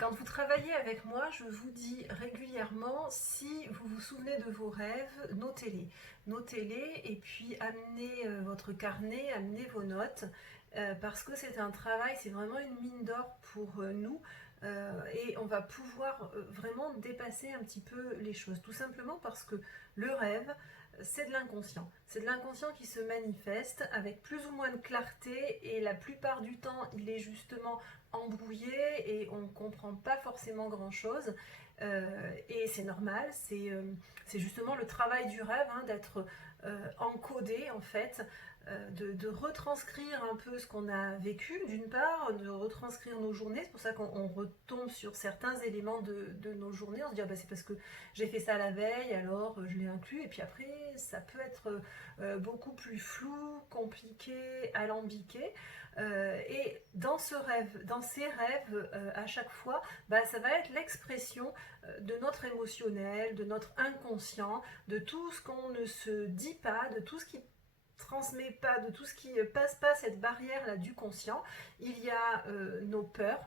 Quand vous travaillez avec moi, je vous dis régulièrement, si vous vous souvenez de vos rêves, notez-les. Notez-les et puis amenez votre carnet, amenez vos notes, parce que c'est un travail, c'est vraiment une mine d'or pour nous. Et on va pouvoir vraiment dépasser un petit peu les choses. Tout simplement parce que le rêve, c'est de l'inconscient. C'est de l'inconscient qui se manifeste avec plus ou moins de clarté et la plupart du temps, il est justement embrouillé et on ne comprend pas forcément grand-chose. Et c'est normal, c'est justement le travail du rêve, hein, d'être encodé en fait, de retranscrire un peu ce qu'on a vécu d'une part, de retranscrire nos journées. C'est pour ça qu'on retombe sur certains éléments de nos journées. On se dit ah bah c'est parce que j'ai fait ça la veille, alors je l'ai inclus. Et puis après, ça peut être beaucoup plus flou, compliqué, alambiqué. Et dans ce rêve, dans ces rêves, à chaque fois, bah, ça va être l'expression de notre émotionnel, de notre inconscient, de tout ce qu'on ne se dit pas, de tout ce qui transmet pas, de tout ce qui passe pas cette barrière là du conscient. Il y a nos peurs,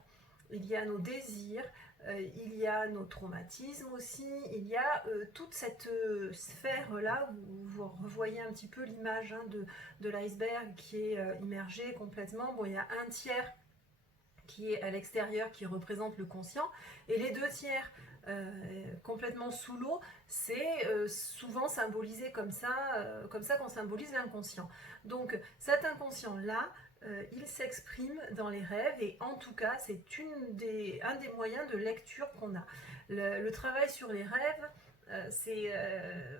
il y a nos désirs, il y a nos traumatismes aussi, il y a toute cette sphère-là, vous revoyez un petit peu l'image, hein, de l'iceberg qui est immergé complètement. Bon, il y a un tiers qui est à l'extérieur, qui représente le conscient, et les deux tiers complètement sous l'eau, c'est souvent symbolisé comme ça qu'on symbolise l'inconscient. Donc cet inconscient-là, il s'exprime dans les rêves et en tout cas c'est un des moyens de lecture qu'on a. Le travail sur les rêves, c'est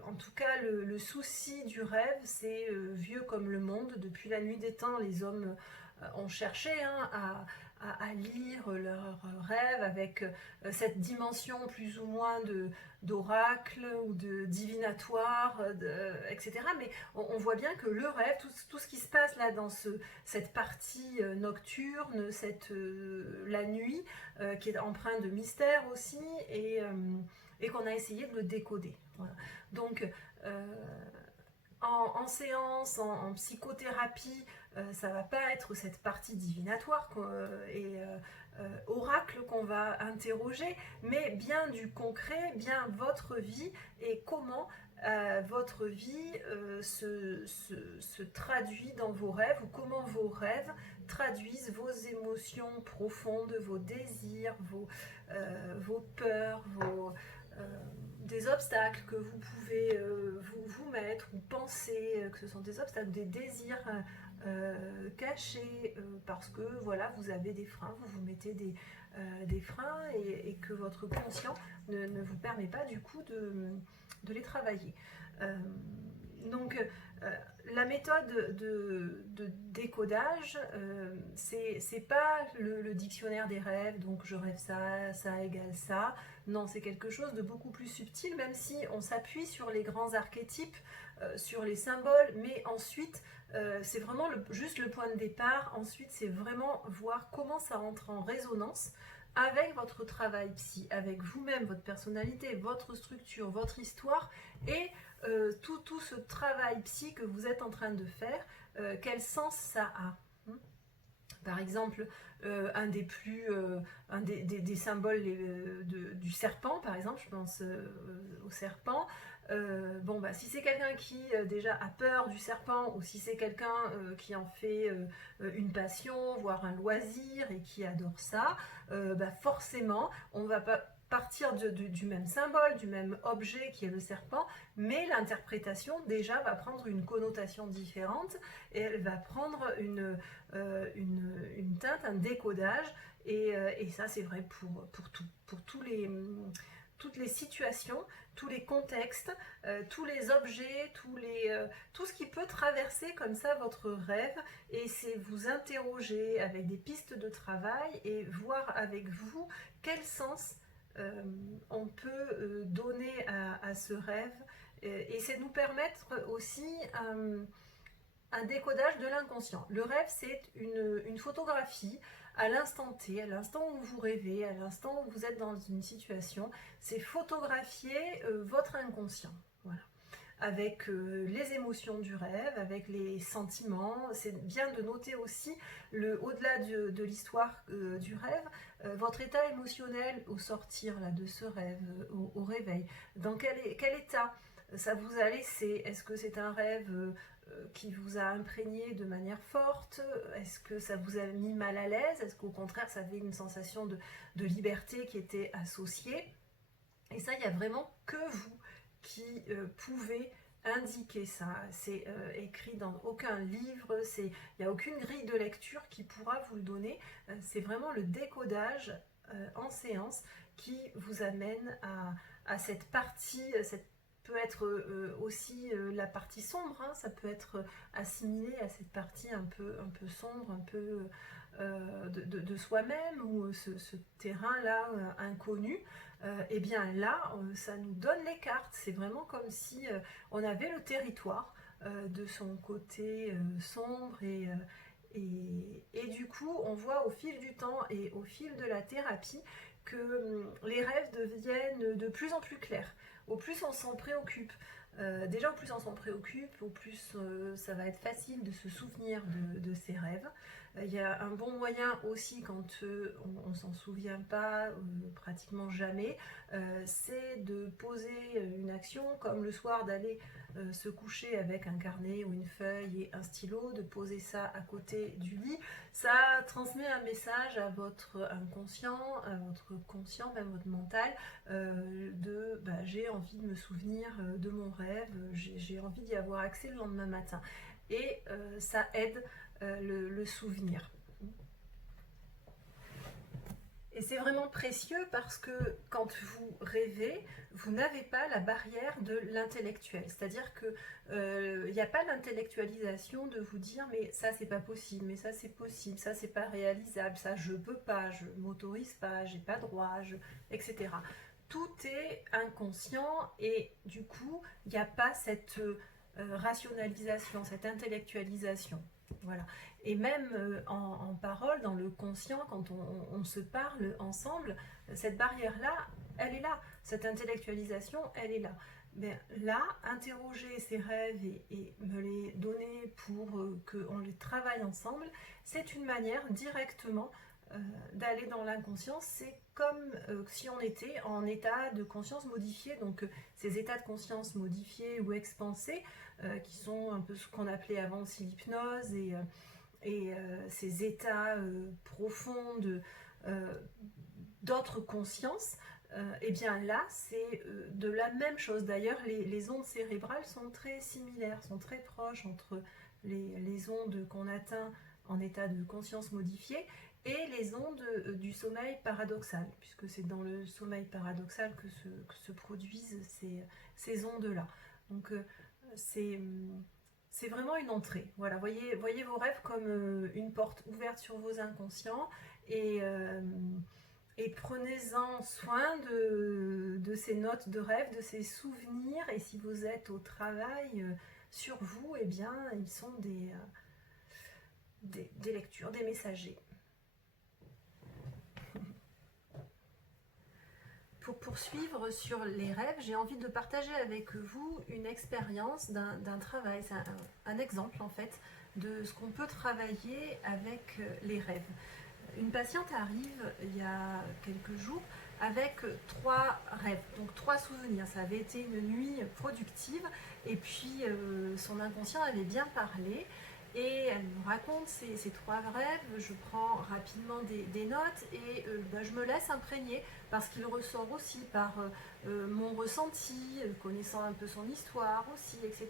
en tout cas le souci du rêve, c'est vieux comme le monde. Depuis la nuit des temps, les hommes ont cherché, hein, à lire leurs rêves avec cette dimension plus ou moins d'oracle ou de divinatoire, etc. Mais on voit bien que le rêve, tout ce qui se passe là dans cette partie nocturne, la nuit, qui est empreinte de mystère aussi, et qu'on a essayé de le décoder. Voilà. Donc, en séance, en psychothérapie, ça va pas être cette partie divinatoire et oracle qu'on va interroger, mais bien du concret, bien votre vie et comment votre vie se traduit dans vos rêves, ou comment vos rêves traduisent vos émotions profondes, vos désirs, vos peurs, des obstacles que vous pouvez vous mettre ou penser que ce sont des obstacles, des désirs cachés, parce que voilà, vous avez des freins, vous vous mettez des freins, et que votre conscient ne vous permet pas du coup de les travailler. Euh, donc la méthode de décodage, c'est pas le dictionnaire des rêves, donc je rêve ça, ça égale ça. Non, c'est quelque chose de beaucoup plus subtil, même si on s'appuie sur les grands archétypes, sur les symboles, mais ensuite, c'est vraiment juste le point de départ. Ensuite, c'est vraiment voir comment ça entre en résonance avec votre travail psy, avec vous-même, votre personnalité, votre structure, votre histoire, et tout ce travail psy que vous êtes en train de faire, quel sens ça a. Par exemple, un des symboles du serpent, par exemple, je pense au serpent. Bon, bah, si c'est quelqu'un qui déjà a peur du serpent, ou si c'est quelqu'un qui en fait une passion, voire un loisir, et qui adore ça, bah, forcément, on va pas partir du même symbole, du même objet qui est le serpent, mais l'interprétation déjà va prendre une connotation différente, et elle va prendre une teinte, un décodage, et ça c'est vrai pour toutes les situations, tous les contextes, tous les objets, tout ce qui peut traverser comme ça votre rêve, et c'est vous interroger avec des pistes de travail et voir avec vous quel sens on peut donner à ce rêve, et c'est nous permettre aussi un décodage de l'inconscient. Le rêve, c'est une photographie à l'instant T, à l'instant où vous rêvez, à l'instant où vous êtes dans une situation. C'est photographier votre inconscient. Voilà. avec les émotions du rêve, avec les sentiments. C'est bien de noter aussi, au-delà de l'histoire du rêve, votre état émotionnel au sortir là, de ce rêve, au réveil. Dans quel état ça vous a laissé? Est-ce que c'est un rêve qui vous a imprégné de manière forte? Est-ce que ça vous a mis mal à l'aise? Est-ce qu'au contraire, ça avait une sensation de liberté qui était associée? Et ça, il n'y a vraiment que vous qui pouvez indiquer ça. C'est écrit dans aucun livre, il n'y a aucune grille de lecture qui pourra vous le donner. C'est vraiment le décodage en séance qui vous amène à cette partie, cette peut être aussi la partie sombre, hein, ça peut être assimilé à cette partie un peu sombre, un peu de soi-même, ou ce terrain-là inconnu. Et bien là, ça nous donne les cartes. C'est vraiment comme si on avait le territoire de son côté sombre et du coup, on voit au fil du temps et au fil de la thérapie que les rêves deviennent de plus en plus clairs. Au plus on s'en préoccupe, déjà au plus on s'en préoccupe, au plus ça va être facile de se souvenir de ses rêves. Il y a un bon moyen aussi quand on ne s'en souvient pas, pratiquement jamais, c'est de poser une action, comme le soir d'aller se coucher avec un carnet ou une feuille et un stylo, de poser ça à côté du lit. Ça transmet un message à votre inconscient, à votre conscient, même votre mental, j'ai envie de me souvenir de mon rêve, j'ai envie d'y avoir accès le lendemain matin. Et ça aide le souvenir. Et c'est vraiment précieux parce que quand vous rêvez, vous n'avez pas la barrière de l'intellectuel. C'est-à-dire qu'il n'y a pas d'intellectualisation de vous dire mais ça c'est pas possible, mais ça c'est possible, ça c'est pas réalisable, ça je peux pas, je m'autorise pas, j'ai pas droit, etc. Tout est inconscient et du coup il n'y a pas cette rationalisation, cette intellectualisation. Voilà. Et même en parole, dans le conscient, quand on se parle ensemble, cette barrière-là, elle est là. Cette intellectualisation, elle est là. Mais là, interroger ces rêves et me les donner pour qu'on les travaille ensemble, c'est une manière directement d'aller dans l'inconscient. C'est comme si on était en état de conscience modifié. Donc ces états de conscience modifiés ou expansés, qui sont un peu ce qu'on appelait avant aussi l'hypnose et ces états profonds d'autres consciences, et bien là c'est de la même chose. D'ailleurs les ondes cérébrales sont très similaires, sont très proches entre les ondes qu'on atteint en état de conscience modifiée et les ondes du sommeil paradoxal, puisque c'est dans le sommeil paradoxal que se produisent ces ondes-là. Donc c'est vraiment une entrée. Voilà, voyez vos rêves comme une porte ouverte sur vos inconscients et prenez-en soin de ces notes de rêve, de ces souvenirs. Et si vous êtes au travail sur vous, eh bien, ils sont des lectures, des messagers. Pour poursuivre sur les rêves, j'ai envie de partager avec vous une expérience d'un travail, c'est un exemple en fait de ce qu'on peut travailler avec les rêves. Une patiente arrive il y a quelques jours avec 3 rêves, donc 3 souvenirs. Ça avait été une nuit productive et puis son inconscient avait bien parlé. Et elle me raconte ces 3 rêves, je prends rapidement des notes et je me laisse imprégner parce qu'il ressort aussi par mon ressenti, connaissant un peu son histoire aussi, etc.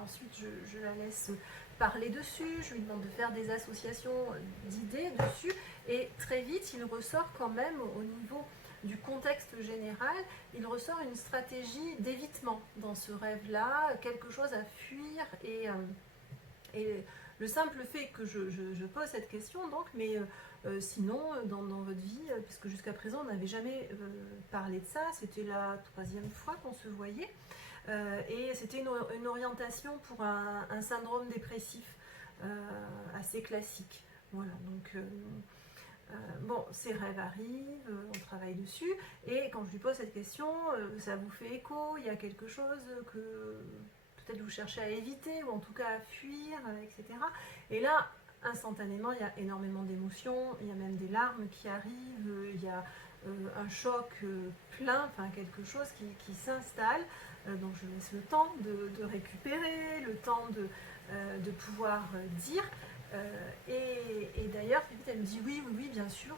Ensuite, je la laisse parler dessus, je lui demande de faire des associations d'idées dessus et très vite, il ressort quand même au niveau du contexte général, il ressort une stratégie d'évitement dans ce rêve-là, quelque chose à fuir et le simple fait que je pose cette question, donc, mais sinon, dans votre vie, puisque jusqu'à présent, on n'avait jamais parlé de ça, c'était la 3e fois qu'on se voyait, et c'était une orientation pour un syndrome dépressif assez classique. Voilà, donc, bon, ces rêves arrivent, on travaille dessus, et quand je lui pose cette question, ça vous fait écho, il y a quelque chose que peut-être vous cherchez à éviter ou en tout cas à fuir, etc. Et là, instantanément, il y a énormément d'émotions, il y a même des larmes qui arrivent, il y a un choc plein, enfin quelque chose qui s'installe. Donc je laisse le temps de récupérer, le temps de pouvoir dire. Et d'ailleurs, elle me dit oui, oui, oui, bien sûr,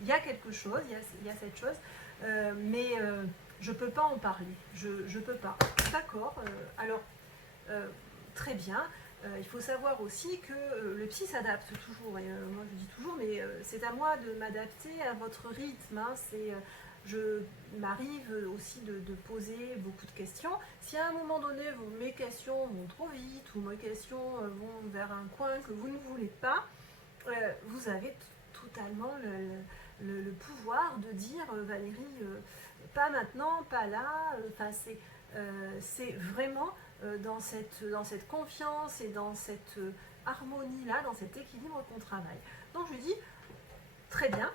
il y a quelque chose, il y a cette chose, mais je ne peux pas en parler, je ne peux pas. D'accord, alors très bien. Il faut savoir aussi que le psy s'adapte toujours, et moi je dis toujours, mais c'est à moi de m'adapter à votre rythme, hein, je m'arrive aussi de poser beaucoup de questions. Si à un moment donné mes questions vont trop vite ou mes questions vont vers un coin que vous ne voulez pas, vous avez totalement le pouvoir de dire Valérie, pas maintenant, pas là, c'est vraiment dans cette confiance et dans cette harmonie-là, dans cet équilibre qu'on travaille. Donc je lui dis, très bien,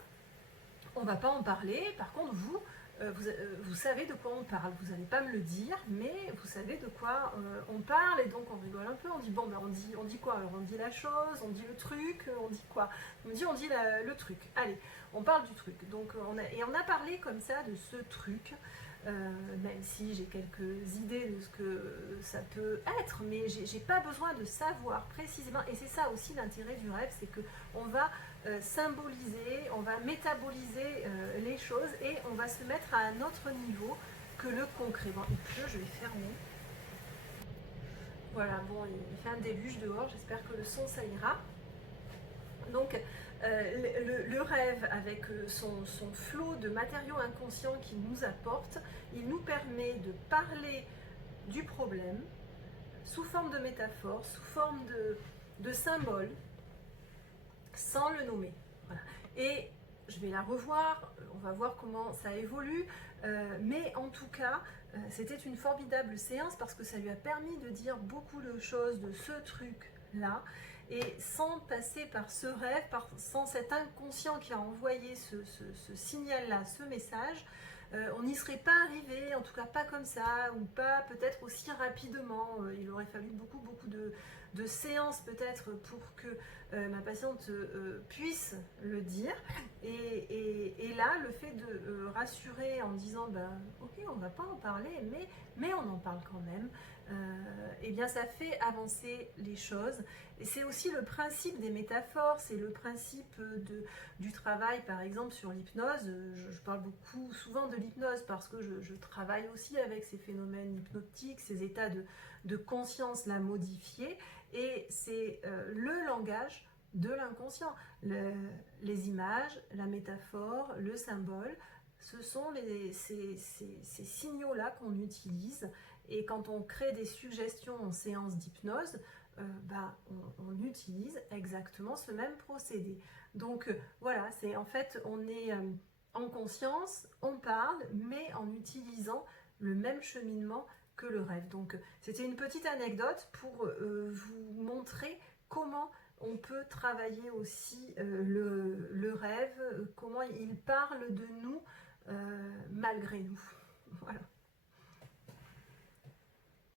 on ne va pas en parler, par contre vous savez de quoi on parle, vous n'allez pas me le dire, mais vous savez de quoi on parle, et donc on rigole un peu, on dit bon ben on dit quoi, alors on dit la chose, on dit le truc, on dit quoi, on dit le truc, allez, on parle du truc, donc on a parlé comme ça de ce truc, même si j'ai quelques idées de ce que ça peut être, mais j'ai pas besoin de savoir précisément, et c'est ça aussi l'intérêt du rêve, c'est qu'on va symboliser, on va métaboliser les choses et on va se mettre à un autre niveau que le concret. Bon, il pleut, je vais fermer. Voilà, bon, il fait un déluge dehors, j'espère que le son ça ira. Donc, le rêve, avec son flot de matériaux inconscients qu'il nous apporte, il nous permet de parler du problème sous forme de métaphore, sous forme de symbole, sans le nommer. Voilà. Et je vais la revoir, on va voir comment ça évolue, mais en tout cas, c'était une formidable séance parce que ça lui a permis de dire beaucoup de choses de ce truc-là, et sans passer par ce rêve, sans cet inconscient qui a envoyé ce signal-là, ce message, on n'y serait pas arrivé, en tout cas pas comme ça, ou pas peut-être aussi rapidement. Il aurait fallu beaucoup de séances peut-être pour que ma patiente puisse le dire. Et là, le fait de rassurer en disant ben, ok, on ne va pas en parler, mais on en parle quand même, et bien ça fait avancer les choses. Et c'est aussi le principe des métaphores, c'est le principe du travail, par exemple sur l'hypnose. Je parle souvent de l'hypnose parce que je travaille aussi avec ces phénomènes hypnotiques, ces états de conscience là modifiés, et c'est le langage de l'inconscient. Les images, la métaphore, le symbole, ce sont ces signaux-là qu'on utilise, et quand on crée des suggestions en séance d'hypnose, on utilise exactement ce même procédé. Donc voilà, c'est en fait, on est en conscience, on parle, mais en utilisant le même cheminement que le rêve. Donc c'était une petite anecdote pour vous montrer comment on peut travailler aussi le rêve, comment il parle de nous malgré nous. Voilà.